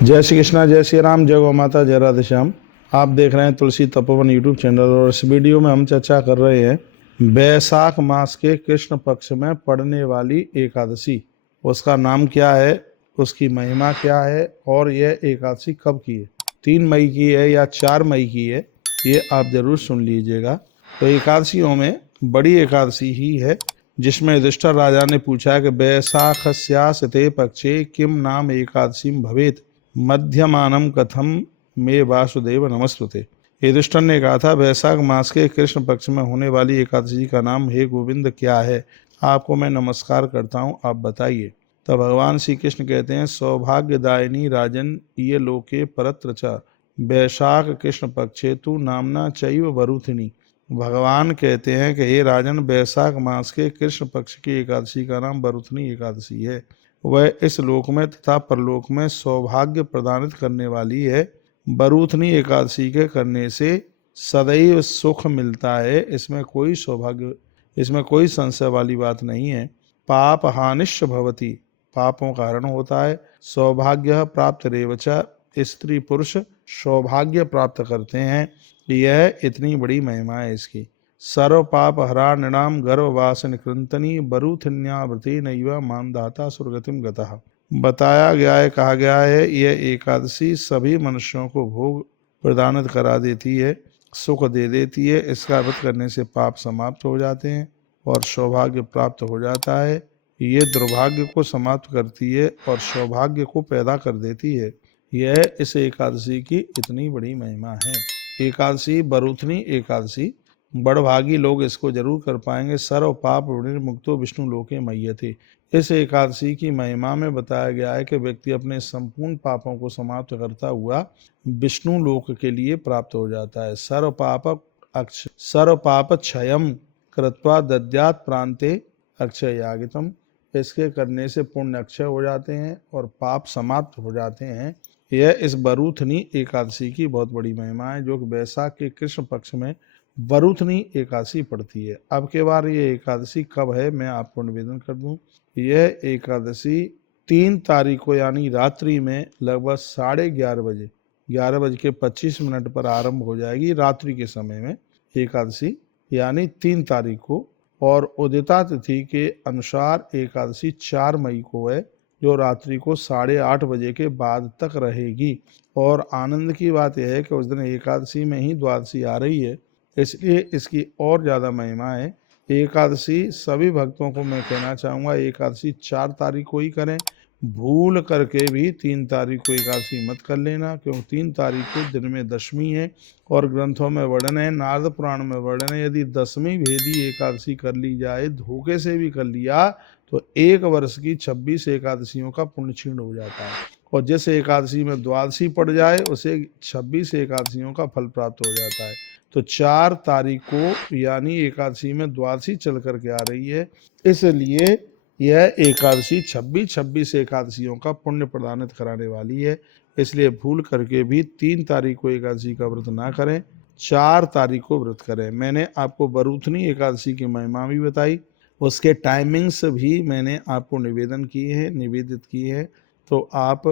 जय श्री कृष्णा, जय श्री राम, जय गौ माता, जय राधे श्याम। आप देख रहे हैं तुलसी तपोवन यूट्यूब चैनल और इस वीडियो में हम चर्चा कर रहे हैं बैसाख मास के कृष्ण पक्ष में पड़ने वाली एकादशी। उसका नाम क्या है, उसकी महिमा क्या है और यह एकादशी कब की है, 3 मई की है या 4 मई की है, ये आप जरूर सुन लीजिएगा। तो एकादशियों में बड़ी एकादशी ही है जिसमें युधिष्ठिर राजा ने पूछा कि बैसाखस्यास्ते पक्षे किम नाम एकादशी भवेत मध्यमानम कथम मे वासुदेव नमस्ते। युधिष्ठिर ने कहा था, वैशाख मास के कृष्ण पक्ष में होने वाली एकादशी का नाम हे गोविंद क्या है, आपको मैं नमस्कार करता हूँ, आप बताइए। तब भगवान श्री कृष्ण कहते हैं, सौभाग्यदायिनी राजन ये लोके परत्र च वैशाख कृष्ण पक्षे तु नामना चैव वरुथिनी। भगवान कहते हैं कि हे राजन, वैशाख मास के कृष्ण पक्ष की एकादशी का नाम वरुथनी एकादशी है। वह इस लोक में तथा परलोक में सौभाग्य प्रदानित करने वाली है। वरुथनी एकादशी के करने से सदैव सुख मिलता है, इसमें कोई संशय वाली बात नहीं है। पाप हानिश्च भवति, पापों का हरण होता है। सौभाग्य प्राप्त रेवचा, स्त्री पुरुष सौभाग्य प्राप्त करते हैं। यह इतनी बड़ी महिमा है इसकी। सर्व पाप हराणाम गर्भवासन कृंतनी बरूथन्यावृति नैव मानदाता सुरगतिम गतः। बताया गया है, कहा गया है, यह एकादशी सभी मनुष्यों को भोग प्रदान करा देती है, सुख दे देती है। इसका व्रत करने से पाप समाप्त हो जाते हैं और सौभाग्य प्राप्त हो जाता है। ये दुर्भाग्य को समाप्त करती है और सौभाग्य को पैदा कर देती है। यह इस एकादशी की इतनी बड़ी महिमा है। एकादशी वरुथनी एकादशी, बड़भागी लोग इसको जरूर कर पाएंगे। सर्व पाप विनिर्मुक्तो विष्णु लोके मय्यते। इस एकादशी की महिमा में बताया गया है कि व्यक्ति अपने संपूर्ण पापों को समाप्त करता हुआ विष्णु लोक के लिए प्राप्त हो जाता है। सर्व पाप क्षयम कृत्वा दद्यात् प्रांते अक्षयागितम। इसके करने से पुण्य अक्षय हो जाते हैं और पाप समाप्त हो जाते हैं। यह इस वरुथनी एकादशी की बहुत बड़ी महिमा है, जो कि वैशाख के कृष्ण पक्ष में वरुथनी एकादशी पड़ती है। अब के बार ये एकादशी कब है, मैं आपको निवेदन कर दूं। यह एकादशी 3 तारीख को यानी रात्रि में लगभग 11:30 बजे 11:25 पर आरंभ हो जाएगी। रात्रि के समय में एकादशी यानी 3 तारीख को, और उदिता तिथि के अनुसार एकादशी 4 मई को है, जो रात्रि को 8:30 बजे के बाद तक रहेगी। और आनंद की बात यह है कि उस दिन एकादशी में ही द्वादशी आ रही है, इसलिए इसकी और ज़्यादा महिमा है। एकादशी सभी भक्तों को मैं कहना चाहूँगा, एकादशी 4 तारीख को ही करें। भूल करके भी 3 तारीख को एकादशी मत कर लेना, क्योंकि 3 तारीख को दिन में दशमी है और ग्रंथों में वर्णन है, नारद पुराण में वर्णन है, यदि दशमी भेदी एकादशी कर ली जाए, धोखे से भी कर लिया, तो 1 वर्ष की 26 एकादशियों का पुण्य क्षीण हो जाता है। और जिस एकादशी में द्वादशी पड़ जाए उसे 26 एकादशियों का फल प्राप्त हो जाता है। तो 4 तारीख को यानी एकादशी में द्वादशी चल करके आ रही है, इसलिए यह एकादशी 26 एकादशियों का पुण्य प्रदानित कराने वाली है। इसलिए भूल करके भी 3 तारीख को एकादशी का व्रत ना करें, 4 तारीख को व्रत करें। मैंने आपको वरुथनी एकादशी की महिमा भी बताई, उसके टाइमिंग्स भी मैंने आपको निवेदित की है। तो आप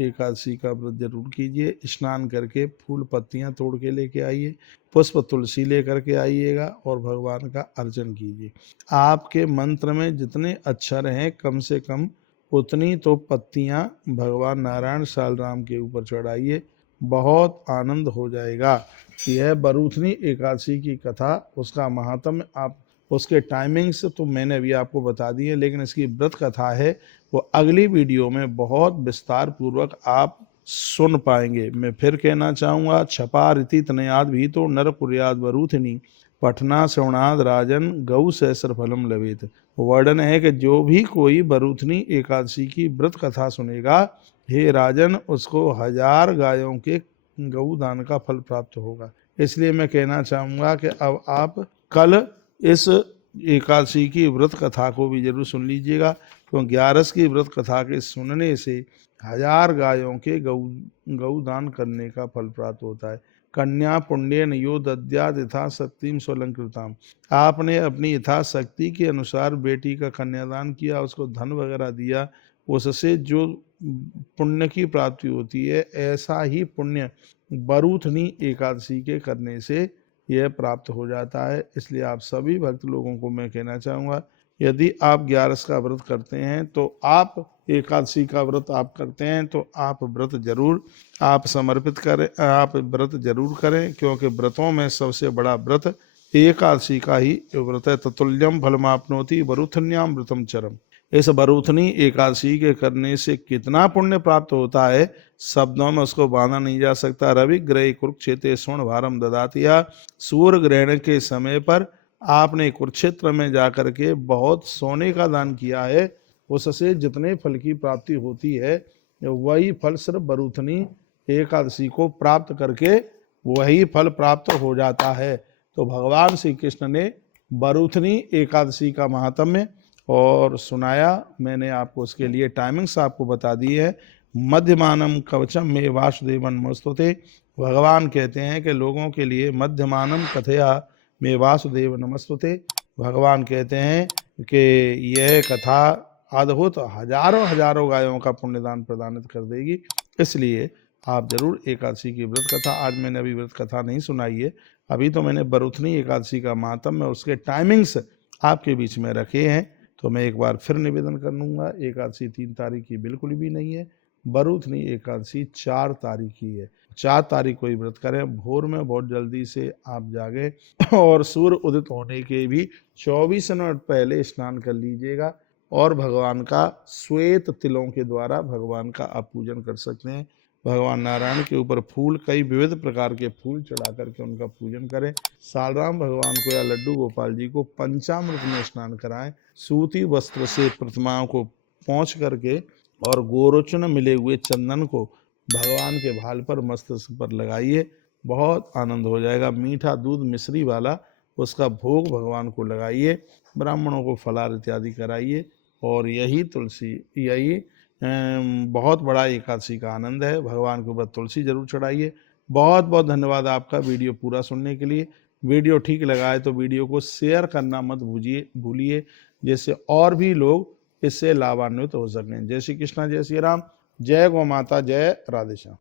एकादशी का व्रत जरूर कीजिए। स्नान करके फूल पत्तियां तोड़ के लेके आइए, पुष्प तुलसी लेकर के आइएगा और भगवान का अर्चन कीजिए। आपके मंत्र में जितने अक्षर हैं, कम से कम उतनी तो पत्तियां भगवान नारायण सालराम के ऊपर चढ़ाइए, बहुत आनंद हो जाएगा। यह वरुथनी एकादशी की कथा, उसका महात्म्य, आप उसके टाइमिंग्स तो मैंने अभी आपको बता दिए, लेकिन इसकी व्रत कथा है वो अगली वीडियो में बहुत विस्तार पूर्वक आप सुन पाएंगे। मैं फिर कहना चाहूँगा, छपा रीति तनयाद भी तो नर कुर्याद वरुथनी पठना श्रवणाद राजन गौ सहस्र फलम लवेत। वर्णन है कि जो भी कोई वरुथनी एकादशी की व्रत कथा सुनेगा, हे राजन, उसको 1000 गायों के गौदान का फल प्राप्त होगा। इसलिए मैं कहना चाहूँगा कि अब आप कल इस एकादशी की व्रत कथा को भी जरूर सुन लीजिएगा, क्योंकि 11 की व्रत कथा के सुनने से 1000 गायों के गौदान करने का फल प्राप्त होता है। कन्या पुण्येन यो दद्यात् यथा शक्तिम स्वलंकृताम। आपने अपनी यथाशक्ति के अनुसार बेटी का कन्यादान किया, उसको धन वगैरह दिया, उससे जो पुण्य की प्राप्ति होती है, ऐसा ही पुण्य बरूथनी एकादशी के करने से यह प्राप्त हो जाता है। इसलिए आप सभी भक्त लोगों को मैं कहना चाहूँगा, यदि आप 11 का व्रत करते हैं तो आप एकादशी का व्रत आप करते हैं तो आप व्रत जरूर आप समर्पित करें, आप व्रत जरूर करें, क्योंकि व्रतों में सबसे बड़ा व्रत एकादशी का ही व्रत है। ततुल्यम फलमाप्नोति वरुथन्याम व्रतम चरम। इस वरुथनी एकादशी के करने से कितना पुण्य प्राप्त होता है, शब्दों में उसको बांधा नहीं जा सकता। रवि ग्रह कुरुक्षेत्र स्वर्ण भारम ददातिया। सूर्य ग्रहण के समय पर आपने कुरुक्षेत्र में जाकर के बहुत सोने का दान किया है, उससे जितने फल की प्राप्ति होती है वही फल सिर्फ वरुथनी एकादशी को प्राप्त करके वही फल प्राप्त हो जाता है। तो भगवान श्री कृष्ण ने वरुथनी एकादशी का महात्म्य और सुनाया, मैंने आपको उसके लिए टाइमिंग्स आपको बता दी है। मध्यमानम कवचम में वासुदेवन नमस्तुते। भगवान कहते हैं कि लोगों के लिए मध्यमानम कथया में वासुदेव नमस्तुते। भगवान कहते हैं कि यह कथा अद्भुत हजारों हजारों गायों का पुण्यदान प्रदानित कर देगी। इसलिए आप जरूर एकादशी की व्रत कथा, आज मैंने अभी व्रत कथा नहीं सुनाई है, अभी तो मैंने वरुथनी एकादशी का महात्म्य और उसके टाइमिंग्स आपके बीच में रखे हैं। तो मैं एक बार फिर निवेदन कर लूँगा, एकादशी 3 तारीख की बिल्कुल भी नहीं है, वरुथनी एकादशी 4 तारीख की है। 4 तारीख को ही व्रत करें, भोर में बहुत जल्दी से आप जागे और सूर्य उदित होने के भी 24 मिनट पहले स्नान कर लीजिएगा और भगवान का श्वेत तिलों के द्वारा भगवान का आप पूजन कर सकते हैं। भगवान नारायण के ऊपर फूल, कई विविध प्रकार के फूल चढ़ा करके उनका पूजन करें। सालराम भगवान को या लड्डू गोपाल जी को पंचामृत में स्नान कराएं। सूती वस्त्र से प्रतिमाओं को पोंछ करके और गोरोचन मिले हुए चंदन को भगवान के भाल पर मस्तक पर लगाइए, बहुत आनंद हो जाएगा। मीठा दूध मिश्री वाला उसका भोग भगवान को लगाइए, ब्राह्मणों को फलाहार इत्यादि कराइए और यही तुलसी, यही बहुत बड़ा एकादशी का आनंद है। भगवान के ऊपर तुलसी जरूर चढ़ाइए। बहुत बहुत धन्यवाद आपका वीडियो पूरा सुनने के लिए। वीडियो ठीक लगा है तो वीडियो को शेयर करना मत भूलिए, जिससे और भी लोग इससे लाभान्वित हो सकें। जय श्री कृष्णा, जय श्री राम, जय गौ माता, जय राधे श्याम।